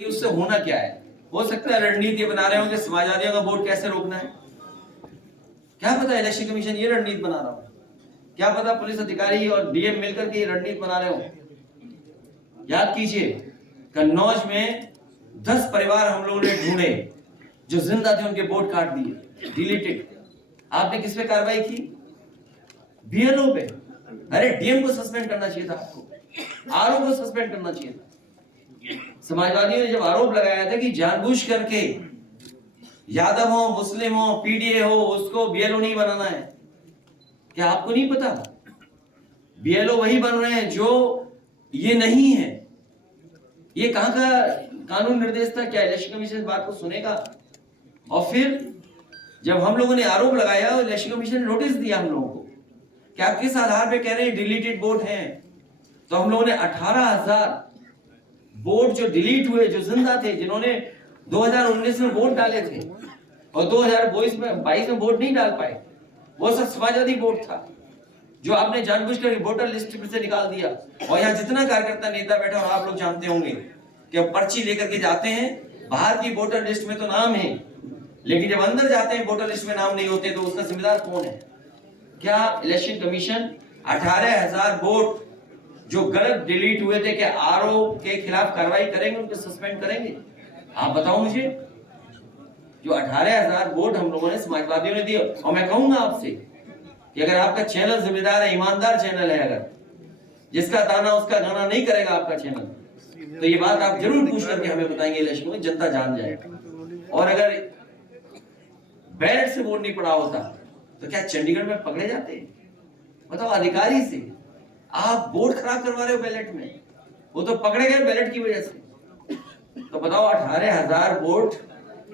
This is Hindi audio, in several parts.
कि उससे होना क्या है। हो सकता है रणनीति बना रहे हो कि समाजवादियों का वोट कैसे रोकना है, क्या पता इलेक्शन कमीशन ये रणनीति बना रहा हो, क्या पता पुलिस अधिकारी और डीएम मिलकर के ये रणनीति बना रहे हो। याद कीजिए कन्नौज में 10 परिवार हम लोगों ने ढूंढे जो जिंदा थे, उनके वोट काट दिए, डिलीटेड। आपने किस पे कार्रवाई की? बीएलओ पे। अरे डीएम को सस्पेंड करना चाहिए था, आपको आरओ को सस्पेंड करना चाहिए था। समाजवादियों ने जब आरोप लगाया था कि जानबूझ करके यादव हो, मुस्लिम हो, पीडीए हो, उसको बीएलओ नहीं बनाना है, क्या आपको नहीं पता? बीएलओ वही बन रहे हैं जो ये नहीं है। ये कहां का कानून निर्देश था? क्या इलेक्शन कमीशन इस बात को सुनेगा? और फिर जब हम लोगों ने आरोप लगाया, इलेक्शन कमीशन ने नोटिस दिया हम लोगों को कि आप किस आधार पे कह रहे हैं डिलीटेड वोट हैं। तो हम लोगों ने 18,000 वोट जो डिलीट हुए, जो जिंदा थे, जिन्होंने 2019 में वोट डाले थे और 2022 में वोट नहीं डाल पाए, वो सब समाजवादी वोट था जो आपने जानबूझकर वोटर लिस्ट से निकाल दिया। और यहाँ जितना कार्यकर्ता नेता बैठा, और आप लोग जानते होंगे कि अब पर्ची लेकर के जाते हैं, बाहर की वोटर लिस्ट में तो नाम है, लेकिन जब अंदर जाते हैं वोटर लिस्ट में नाम नहीं होते, तो उसका जिम्मेदार कौन है? क्या इलेक्शन कमीशन 18,000 वोट जो गलत डिलीट हुए थे, क्या आरओ के खिलाफ कार्रवाई करेंगे, उनको सस्पेंड करेंगे? आप बताओ मुझे। जो 18,000 वोट हम लोगों ने समाजवादियों ने दिए, और मैं कहूंगा आपसे कि अगर आपका चैनल जिम्मेदार है, ईमानदार चैनल है, अगर जिसका दाना उसका गाना नहीं करेगा आपका चैनल, तो ये बात आप जरूर पूछ करके हमें बताएंगे, इलेक्शन में जनता जान जाए। और अगर बैलेट से वोट नहीं पड़ा होता तो क्या चंडीगढ़ में पकड़े जाते? बताओ, अधिकारी से आप वोट खराब करवा रहे हो बैलेट में, वो तो पकड़े गए बैलेट की वजह से। तो बताओ 18,000 वोट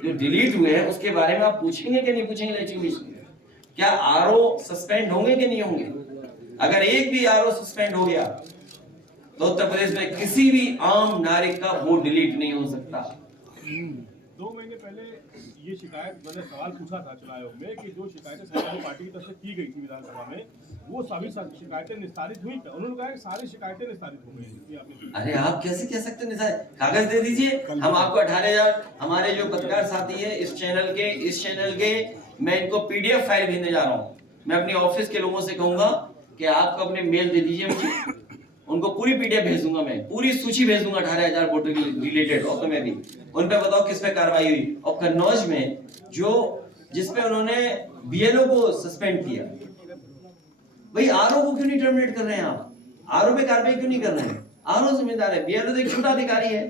जो डिलीट हुए हैं उसके बारे में आप पूछेंगे कि नहीं पूछेंगे इलेक्शन कमीशन? क्या आरओ सस्पेंड होंगे कि नहीं होंगे? अगर एक भी आरओ सस्पेंड हो गया तो उत्तर प्रदेश में किसी भी आम नागरिक का वोट डिलीट नहीं हो सकता। 2 महीने पहले ये शिकायत, मैंने सवाल पूछा था चुनाव आयोग में कि जो शिकायतें समाजवादी पार्टी की तरफ से की गई थी विधानसभा में, वो सभी शिकायतें निस्तारित हुई। उन्होंने कहा कि सारी शिकायतें निस्तारित हो गई। अरे आप कैसे कह सकते हैं? कागज दे दीजिए, हम आपको 18,000, हमारे जो पत्रकार साथी है इस चैनल के मैं इनको पीडीएफ फाइल भेजने जा रहा हूँ। मैं अपनी ऑफिस के लोगों से कहूंगा कि आपको अपने मेल दे दीजिए मुझे, उनको पूरी पीडीएफ भेज दूंगा, मैं पूरी सूची भेज दूंगा 18,000 वोटर की रिलेटेड। और तुम्हें भी उन पे बताओ किस पे कार्रवाई हुई। और कन्नौज में जिसपे उन्होंने बीएलओ को सस्पेंड किया, भाई आरओ को क्यों नहीं टर्मिनेट कर रहे हैं? आप आरओ पे कार्रवाई क्यों नहीं कर रहे हैं? आरओ जिम्मेदार है, बीएलओ तो एक छोटा अधिकारी है।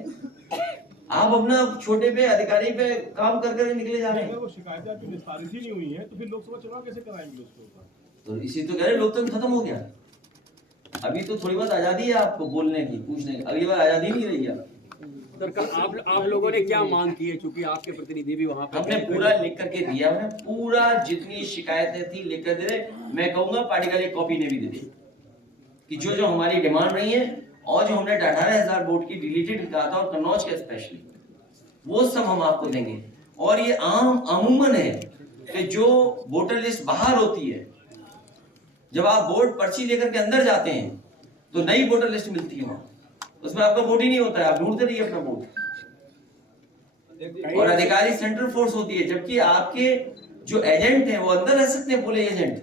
आप अपना छोटे पे अधिकारी पे काम कर निकले जा रहे हैं। वो शिकायतें आपकी निस्तारित ही नहीं हुई है तो फिर लोकसभा चुनाव कैसे कराएंगे उसके ऊपर? तो इसी तो कह रहे, लोकतंत्र खत्म हो गया। अभी तो थोड़ी बहुत आजादी है आपको बोलने की, पूछने की, अगली बार आजादी नहीं रही है। सर, कल आप लोगों ने क्या मांग की है, क्योंकि आपके प्रतिनिधि भी वहां पर? हमने पूरा लिख करके दिया, मैं पूरा जितनी शिकायतें थी लिख कर दे दे। मैं कहूंगा पार्टी का एक कॉपी ने भी दे दे कि जो हमारी डिमांड रही है, और जो हमने 18,000 वोट की डिलीटेड कहा था, और कन्नौज के स्पेशली, वो सब हम आपको देंगे। और ये अमूमन है कि जो वोटर लिस्ट बाहर होती है, जब आप वोट पर्ची लेकर के अंदर जाते हैं तो नई वोटर लिस्ट मिलती है, उसमें आपका वोट ही नहीं होता है, आप ढूंढते रहिए अपना वोट। और अधिकारी सेंट्रल फोर्स होती है, जबकि आपके जो एजेंट हैं वो अंदर रह सकते हैं, पोलिंग एजेंट,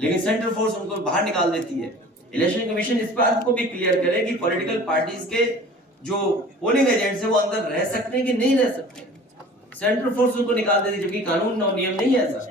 लेकिन सेंट्रल फोर्स उनको बाहर निकाल देती है। इलेक्शन कमीशन इस बात को भी क्लियर करे कि पॉलिटिकल पार्टीज के जो पोलिंग एजेंट्स हैं वो अंदर रह सकते हैं कि नहीं रह सकते। सेंट्रल फोर्स उनको निकाल देती है, जबकि कानून और नियम नहीं है ऐसा।